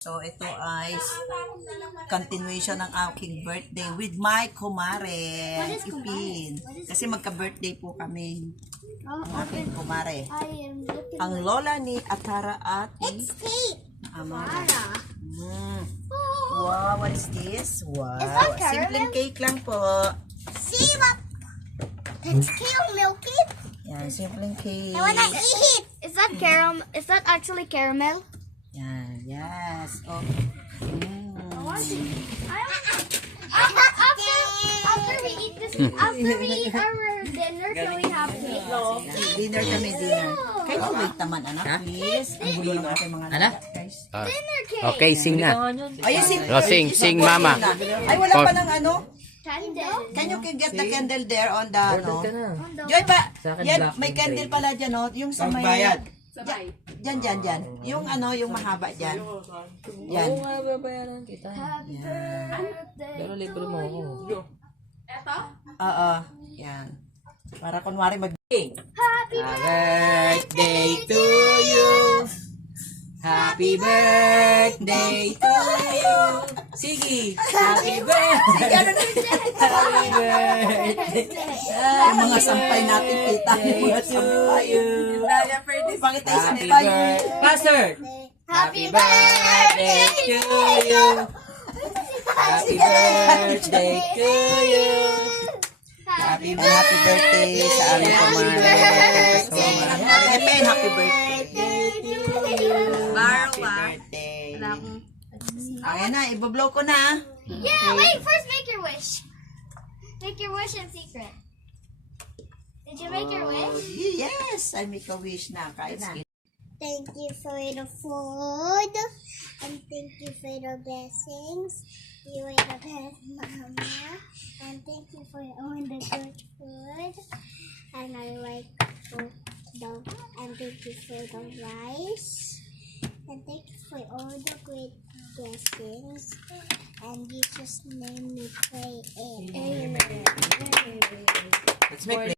So, ito ay continuation ng aking birthday with my kumare, Ipin. Kasi magka-birthday po kami. Ang aking kumare. Ang lola ni Atara at ni Amara. Wow, what is this? Wow, simpleng cake lang po. Syrup. It's milky. Yan, simpleng cake. I wanna eat. Is that caramel? Is that actually caramel? Yan, yes. Oh. After we eat this, after we eat our dinner, so we have to eat. Dinner kami, dinner. Can you wait naman, anak, please? Ang gulo ng aking mga anak, guys. Dinner cake. Okay, sing na. Ayun, Oh, sing, mama. Ay, wala pa ng ano? Candle. Can you get the candle there on the, no? Joy pa, yan, may candle pala dyan, no? Yung sa may... Dyan. Yung ano, yung mahaba dyan. Yan. Oo nga, babayaran kita. Happy birthday. Pero libre mo ako. Oo. Yan. Para kunwari mag... Happy Birthday to you. Happy birthday to you. Sige. Happy birthday. Happy birthday. Yung mga sampay natin, kita yung mga sampay. Pakita yung sampay. Pastor. Happy Birthday to you. Happy birthday to you. Happy birthday sa aming kumare. Ipin, happy birthday. Happy birthday. Ayan na, ibablow ko na. Yeah, wait, first make your wish. Make your wish in secret. Did you make your wish? Yes, I make a wish na. Kahit skin. Thank you for the food. And thank you for the blessings. You are the best mama. And thank you for all the good food. And I like the and thank you for the rice. And thank you for all the great blessings. And you just made me pray. Amen. Let's make